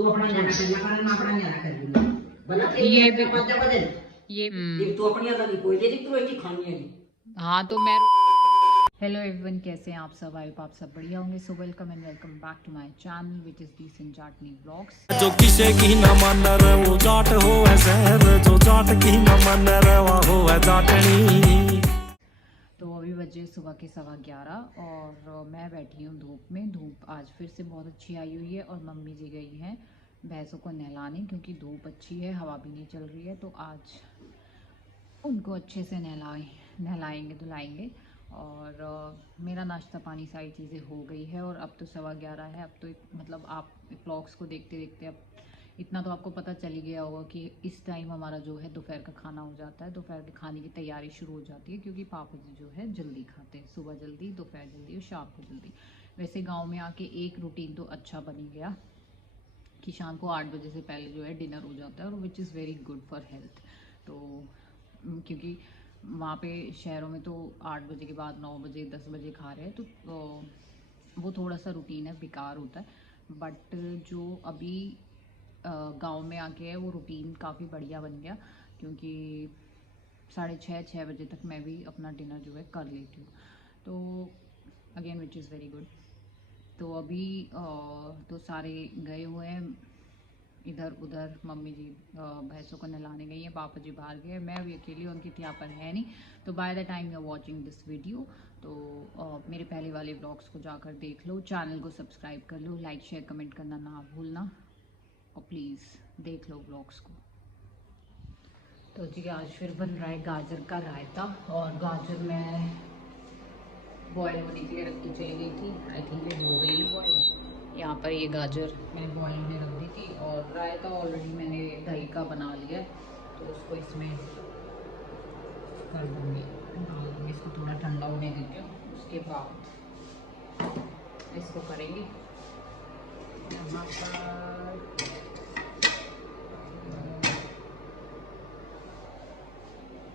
तू अपना न्यारा कर लिया कर, मैं अपना न्यारा कर लूंगा भला ये भी बदल ये एक तो अपनी अलग ही कोई दे तू एक ही खानी है। हाँ तो मैं हेलो एवरीवन, कैसे हैं आप सब? आई आप सब बढ़िया होंगे। So welcome and welcome back to my channel which is decent Jatni vlogs. जो किसे की न मन रे वो जाट हो शहर, जो जाट की न मन रे वो है जाटनी। तो अभी बजे सुबह के 11:15 और मैं बैठी हूँ धूप में। धूप आज फिर से बहुत अच्छी आई हुई है और मम्मी जी गई हैं भैंसों को नहलाने क्योंकि धूप अच्छी है, हवा भी नहीं चल रही है। तो आज उनको अच्छे से नहलाएंगे धुलाएंगे। और मेरा नाश्ता पानी सारी चीज़ें हो गई है और अब तो 11:15 है। अब तो मतलब आप व्लॉग्स को देखते देखते अब इतना तो आपको पता चल ही गया होगा कि इस टाइम हमारा जो है दोपहर का खाना हो जाता है। दोपहर के खाने की तैयारी शुरू हो जाती है क्योंकि पापा जी जो है जल्दी खाते हैं, सुबह जल्दी, दोपहर जल्दी और शाम को जल्दी। वैसे गाँव में आके एक रूटीन तो अच्छा बन गया कि शाम को 8 बजे से पहले जो है डिनर हो जाता है और which is very good for health. तो क्योंकि वहाँ पे शहरों में तो 8 बजे के बाद 9 बजे 10 बजे खा रहे हैं तो वो थोड़ा सा रूटीन है, बेकार होता है। बट जो अभी गांव में आके है वो रूटीन काफ़ी बढ़िया बन गया क्योंकि 6:30 बजे तक मैं भी अपना डिनर जो है कर लेती हूँ। तो again which is very good. तो अभी तो सारे गए हुए हैं इधर उधर। मम्मी जी भैंसों को नहलाने गई हैं, पापा जी बाहर गए, मैं अभी अकेली, उनकी यहाँ पर है नहीं। तो by the time you are watching this video तो मेरे पहले वाले ब्लॉग्स को जाकर देख लो, चैनल को सब्सक्राइब कर लो, लाइक शेयर कमेंट करना ना भूलना और प्लीज़ देख लो ब्लॉग्स को। तो जी आज फिर बन रहा है गाजर का रायता और गाजर मैं बॉयल होने के लिए रख के चली गई थी। आई थिंक ये हो गई बॉयल। यहाँ पर ये गाजर मैंने बॉयल में रख दी थी और रायता ऑलरेडी मैंने दही का बना लिया तो उसको इसमें कर दूँगी, डाल दूँगी। इसको थोड़ा ठंडा होने देती हूँ, उसके बाद इसको करेंगे। यहाँ पर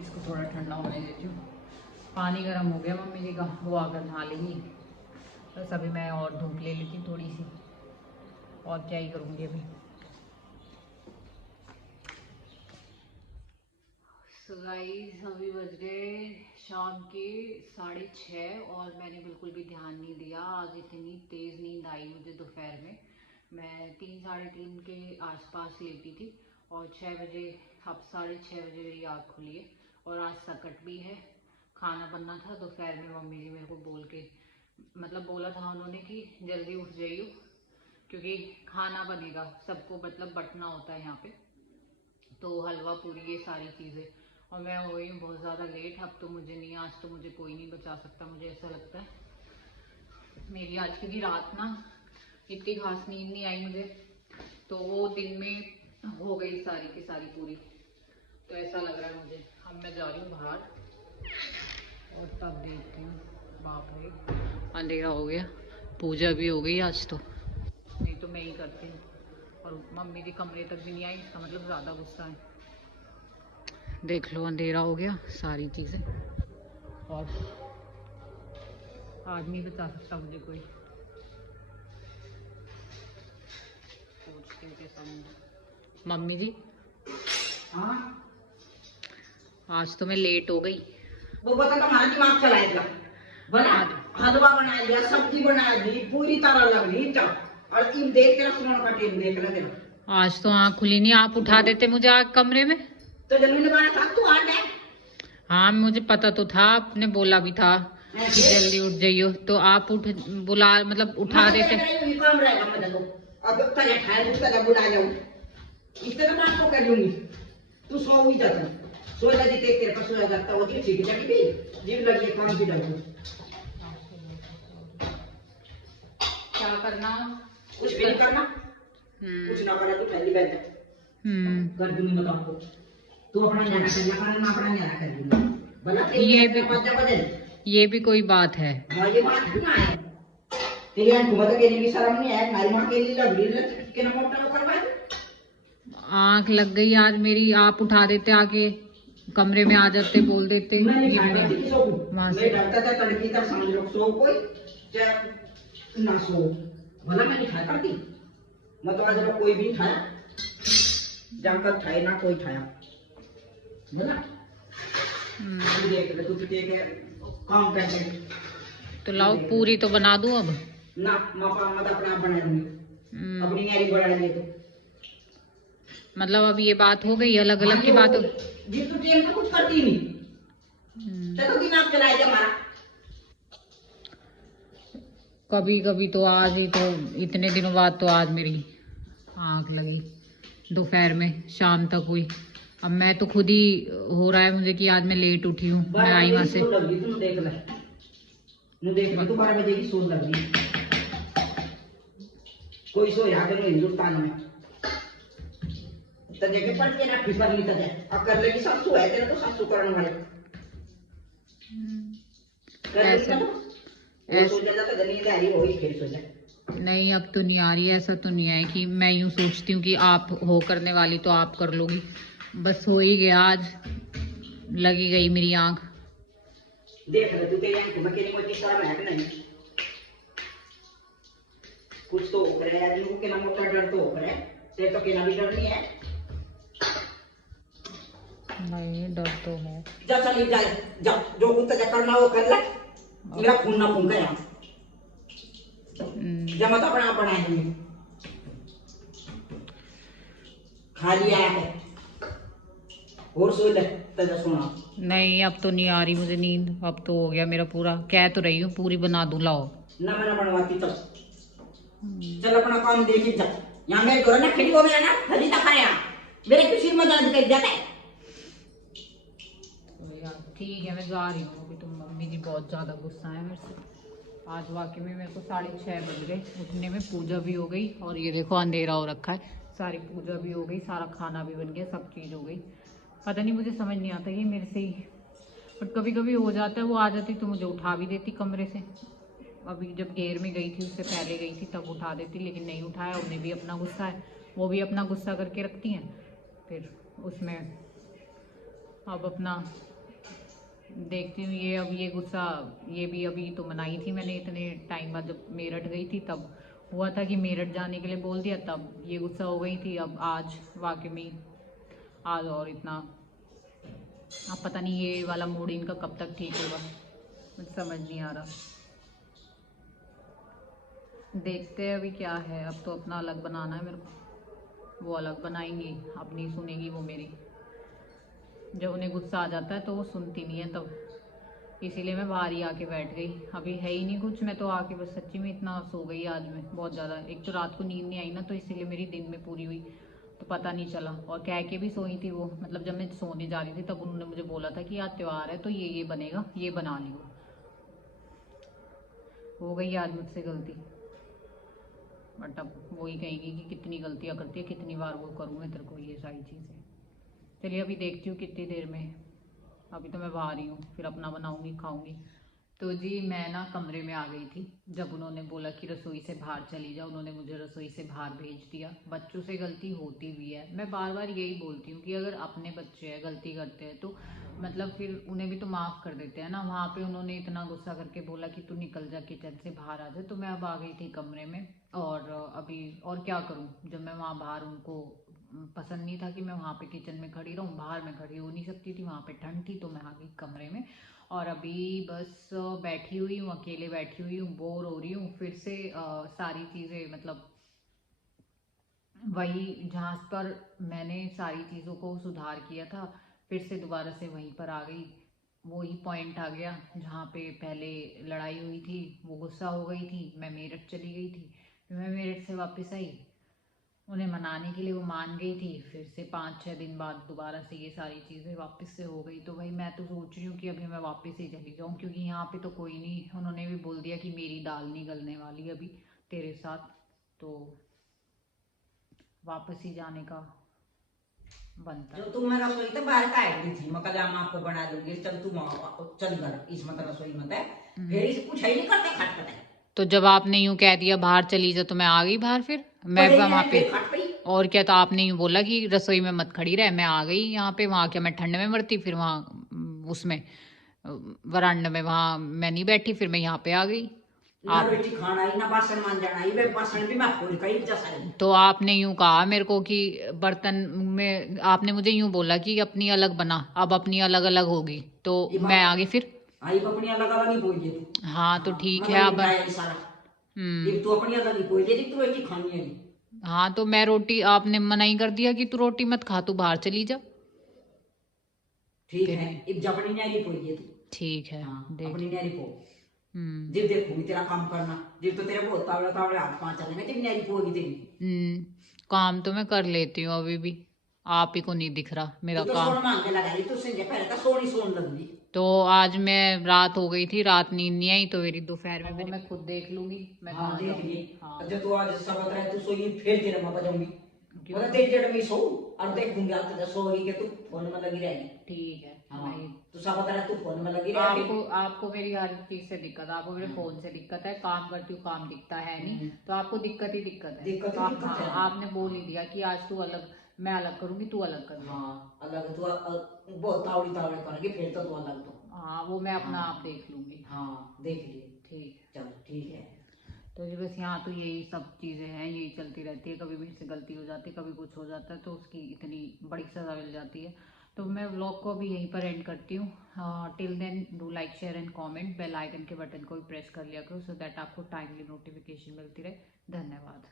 इसको थोड़ा ठंडा होने देती हूँ। पानी गर्म हो गया मम्मी जी का, वो आकर नहा लेंगी। बस अभी मैं और धूप ले लेती थोड़ी सी, और क्या ही करूँगी अभी। सो गाइस अभी बज गए शाम के 6:30 और मैंने बिल्कुल भी ध्यान नहीं दिया। आज इतनी तेज़ नींद आई मुझे दोपहर में। मैं 3 साढ़े 3 के आसपास लेटी थी और 6 बजे, अब 6:30 बजे मेरी आँख खुली है। और आज सकट भी है, खाना बनना था दोपहर में। मम्मी जी मेरे को बोल के मतलब बोला था उन्होंने कि जल्दी उठ जाइयो क्योंकि खाना बनेगा, सबको मतलब बंटना होता है यहाँ पे, तो हलवा पूरी ये सारी चीज़ें। और मैं हो गई हूँ बहुत ज़्यादा लेट। अब तो मुझे नहीं, आज तो मुझे कोई नहीं बचा सकता, मुझे ऐसा लगता है। मेरी आज क्योंकि रात ना इतनी खास नींद नहीं आई मुझे, तो वो दिन में हो गई सारी की सारी पूरी। तो ऐसा लग रहा है मुझे। अब मैं जा रही हूँ बाहर और तब देखती हूँ। बाप रे अंधेरा हो गया, पूजा भी हो गई आज तो, नहीं तो मैं ही करती हूँ। और मम्मी जी कमरे तक भी नहीं आई, इसका मतलब ज़्यादा गुस्सा है। देख लो अंधेरा हो गया, सारी चीज़ें, और आज नहीं बचा सकता मुझे कोई। पूछती हूँ कैसा। मम्मी जी हाँ आज तो मैं लेट हो गई। वो बता तुम्हारा दिमाग चलाएगा बना, हलवा बना लिया, सब्जी बना दी, पूरी तरह लग रही था। और इन देख के रसमन का टेम देख लगे। आज तो आँख खुली नहीं, आप उठा देते मुझे आग कमरे में। तो जल्दी लगाना था तू आ जाए। हाँ मुझे पता तो था, आपने बोला भी था कि जल्दी उठ जाइयो, तो आप उठ बुला मतलब उठा देते। काम रहेगा मतलब अब करे ठाए उसका बुला जाऊं इस तरह बात को कर लूंगी। तू सो ही जाता, सो जाती देख तेरे पर सोया जाता वो ठीक है जाके भी जीव लगी काम भी डालू। क्या करना, कुछ भी नहीं करना, कुछ ना करना, तू ठंडी बैठ कर दूंगी मैं तुमको। तू अपना न्यारा कर लिया कर, मैं अपना न्यारा कर लूंगा भला ये भी कोई बात है। हाँ ये बात ना है तेरी आंख घुमा के लिए शर्म नहीं है। नारी मां के लिए लग रही के ना मोटा करवा। आँख लग गई आज मेरी, आप उठा देते, आके कमरे में आ जाते, बोल देते। वहां से डरता था तड़की तक समझ लो सो कोई ना सो भला मैं नहीं खा करती। मतलब आज मैं कोई भी खाया जब तक खाए ना कोई खाया बोला तू देख ले तू देख काम करके तो लाओ पूरी तो बना दूं अब ना मापा मत अपना बना दूंगी अपनी नारी बना लिए तो मतलब अब ये बात हो गई, अलग अलग की बात हो। जिस तू टेम तो कुछ करती नहीं चलो दिमाग चलाए जा हमारा। कभी कभी तो आज ही तो इतने दिनों बाद तो आज मेरी आंख लगी दोपहर में शाम तक हुई। अब मैं तो खुद ही हो रहा है मुझे कि आज मैं लेट उठी हूँ। मैं आई वहां से देख ले तू 12 बजे की सोच लग रही कोई सो याद नहीं हिंदुस्तान में तो देखे पढ़ के ना फिकर ली तजे अब कर लेगी सब सो है तेरे को सब सो करने वाले ऐसा सो जाता तो नींद आ रही वही फिर सो जाए। नहीं अब तो नहीं आ रही है। ऐसा तो नहीं है कि मैं यूं सोचती हूँ कि आप हो करने वाली तो आप कर लोगी, बस हो ही गया आज लगी गई मेरी आंख। देख ले तू तेरी आंख में केनी मोटी सारा है कि नहीं कुछ तो हो रहा है आदमी को केना मोटा डर तो हो रहा है तेरे तो केना भी डर नहीं है। नहीं डर तो है। जा चली जा जा जो कुछ तुझे करना वो कर ले मेरा खून ना फूंका यहाँ जब मत अपना अपना है खा लिया है और सो ले तुझे सुना। नहीं अब तो नहीं आ रही मुझे नींद, अब तो हो गया मेरा पूरा। कह तो रही हूँ पूरी बना दूं, लाओ ना मैं बनवाती तो चल अपना काम देखी जा। यहाँ मेरे घर ना खड़ी हो गया ना हरी तक आया मेरे किसी में दर्द कर जाता है। ठीक है मैं जा रही हूँ अभी। तो मम्मी जी बहुत ज़्यादा गुस्सा है मेरे से। आज वाकई में मेरे को 6:30 बज गए उठने में। पूजा भी हो गई और ये देखो अंधेरा हो रखा है। सारी पूजा भी हो गई, सारा खाना भी बन गया, सब चीज़ हो गई। पता नहीं मुझे समझ नहीं आता ये मेरे से ही, बट कभी कभी हो जाता है। वो आ जाती तो मुझे उठा भी देती कमरे से। अभी जब घेर में गई थी उससे पहले गई थी तब उठा देती, लेकिन नहीं उठाया। उन्हें भी अपना गुस्सा है, वो भी अपना गुस्सा करके रखती हैं। फिर उसमें अब अपना देखती हूँ ये अब ये गुस्सा ये भी अभी तो मनाई थी मैंने इतने टाइम बाद जब मेरठ गई थी तब हुआ था कि मेरठ जाने के लिए बोल दिया, तब ये गुस्सा हो गई थी। अब आज वाकई में आज और इतना अब पता नहीं ये वाला मूड इनका कब तक ठीक होगा, मुझे समझ नहीं आ रहा। देखते हैं अभी क्या है। अब तो अपना अलग बनाना है मेरे को, वो अलग बनाएंगी। अब नहीं सुनेगी वो मेरी। जब उन्हें गुस्सा आ जाता है तो वो सुनती नहीं है तब, इसीलिए मैं बाहर ही आके बैठ गई। अभी है ही नहीं कुछ, मैं तो आके बस सच्ची में इतना सो गई आज मैं बहुत ज़्यादा। एक तो रात को नींद नहीं आई ना तो इसीलिए मेरी दिन में पूरी हुई तो पता नहीं चला। और कह के भी सोई थी वो, मतलब जब मैं सोने जा रही थी तब उन्होंने मुझे बोला था कि आज त्यौहार है तो ये बनेगा, ये बना लियो। हो गई आज मुझसे गलती, बट अब वही कहेंगी कि कितनी गलतियाँ करती है, कितनी बार वो करूँ मैं तेरे को ये सारी चीज़ें। चलिए अभी देखती हूँ कितनी देर में। अभी तो मैं बाहर ही हूँ, फिर अपना बनाऊंगी खाऊंगी। तो जी मैं ना कमरे में आ गई थी जब उन्होंने बोला कि रसोई से बाहर चली जाओ। उन्होंने मुझे रसोई से बाहर भेज दिया। बच्चों से गलती होती भी है, मैं बार बार यही बोलती हूँ कि अगर अपने बच्चे हैं गलती करते हैं तो मतलब फिर उन्हें भी तो माफ़ कर देते हैं ना। वहाँ पे उन्होंने इतना गुस्सा करके बोला कि तू निकल जा किचन से बाहर आ जा, तो मैं अब आ गई थी कमरे में। और अभी और क्या करूँ, जब मैं वहाँ बाहर उनको पसंद नहीं था कि मैं वहाँ पे किचन में खड़ी रहूँ, बाहर में खड़ी हो नहीं सकती थी, वहाँ पे ठंड थी, तो मैं आ गई कमरे में। और अभी बस बैठी हुई हूँ, अकेले बैठी हुई हूँ, बोर हो रही हूँ। फिर से सारी चीज़ें मतलब वही जहाँ पर मैंने सारी चीज़ों को सुधार किया था फिर से दोबारा से वहीं पर आ गई। वही पॉइंट आ गया जहाँ पे पहले लड़ाई हुई थी। वो गुस्सा हो गई थी, मैं मेरठ चली गई थी, फिर मैं मेरठ से वापस आई उन्हें मनाने के लिए, वो मान गई थी। फिर से 5-6 दिन बाद दोबारा से ये सारी चीज़ें वापस से हो गई। तो भाई मैं तो सोच रही हूँ कि अभी मैं वापस ही चली जाऊँ, क्योंकि यहाँ पे तो कोई नहीं। उन्होंने भी बोल दिया कि मेरी दाल नहीं गलने वाली अभी तेरे साथ, तो वापस ही जाने का बनता है। जो तुम मेरा रसोई तो बाहर काट दी थी, मैं कल आपको बना दूंगी, चल तुम चल कर इसमें तो रसोई मत है फिर इसे कुछ है नहीं करते खटपट। तो जब आपने यूं कह दिया बाहर चली जा तो मैं आ गई बाहर। फिर मैं वहाँ पे और क्या, तो आपने यूं बोला कि रसोई में मत खड़ी रहे, मैं आ गई यहाँ पे। वहाँ क्या मैं ठंड में मरती, फिर वहाँ उसमें वरांडा में वहाँ मैं नहीं बैठी, फिर मैं यहाँ पे आ गई। ना रोटी खाना ही ना बासन मान जाना ही, वे बासन भी मैं पूरी कही जैसा ही। तो आपने यूं कहा मेरे को कि बर्तन में, आपने मुझे यूं बोला कि अपनी अलग बना, अब अपनी अलग अलग होगी, तो मैं आगे फिर आई अपनी अलग अलग ही बोलिए तू। हाँ तो ठीक है अब। सारा ये तू अपनी अलग ही बोलिए थी, तू रोटी खानी है। हाँ तो मैं रोटी, आपने मना ही कर दिया कि तू रोटी मत खा, तू बाहर चली जा। ठीक है, अब अपनी न्यारी बोलिए तू। ठीक है अपनी न्यारी पो। जब देखूंगी तेरा काम करना, जब तो तेरे बहुत तावड़े तावड़े हाथ पांव चलेंगे, तेरी न्यारी पोगी तेरी। काम तो मैं कर लेती हूँ, अभी भी आप ही को नहीं दिख रहा मेरा तो काम। सोन मांग के लगा रही तू, संजय पहले का सोनी सोन लगी। तो आज मैं, रात हो गई थी, रात नींद नहीं आई, तो मेरी दोपहर में मैं खुद देख लूंगी। मैं हाँ कहाँ देख जाऊंगी। लिए। हाँ जब तू आज सब रहा तू सोई, फिर तेरे मैं बजाऊंगी। मतलब तेरी जड़ में सो और देखूंगी आप तो सोगी कि तू फोन में लगी रहेगी। ठीक है। हाँ तू सब रहा तू फोन में लगी रहेगी। आपको मेरी हर चीज से दिक्कत है, आपको मेरे फोन से दिक्कत है, काम करती हूँ काम दिखता है नहीं, तो आपको दिक्कत ही दिक्कत है। दिक्कत ही दिक्कत है। आपने बोल ही दिया कि आज तू अलग, मैं अलग करूंगी, तू अलग कर। हाँ अलग तू बहुत तावड़ी तावड़ी करेगी, फिर तो तू अलग तो। हाँ वो मैं अपना आप देख लूंगी। हाँ देख लिए। ठीक। चलो ठीक है। तो ये बस यहाँ तो यही सब चीज़ें हैं, यही चलती रहती है, कभी भी से गलती हो जाती है, कभी कुछ हो जाता है, तो उसकी इतनी बड़ी सज़ा मिल जाती है। तो मैं व्लॉग को भी यहीं पर एंड करती हूँ। Till then do like share and comment, bell icon के बटन को भी प्रेस कर लिया करो, सो दैट आपको टाइमली नोटिफिकेशन मिलती रहे। धन्यवाद।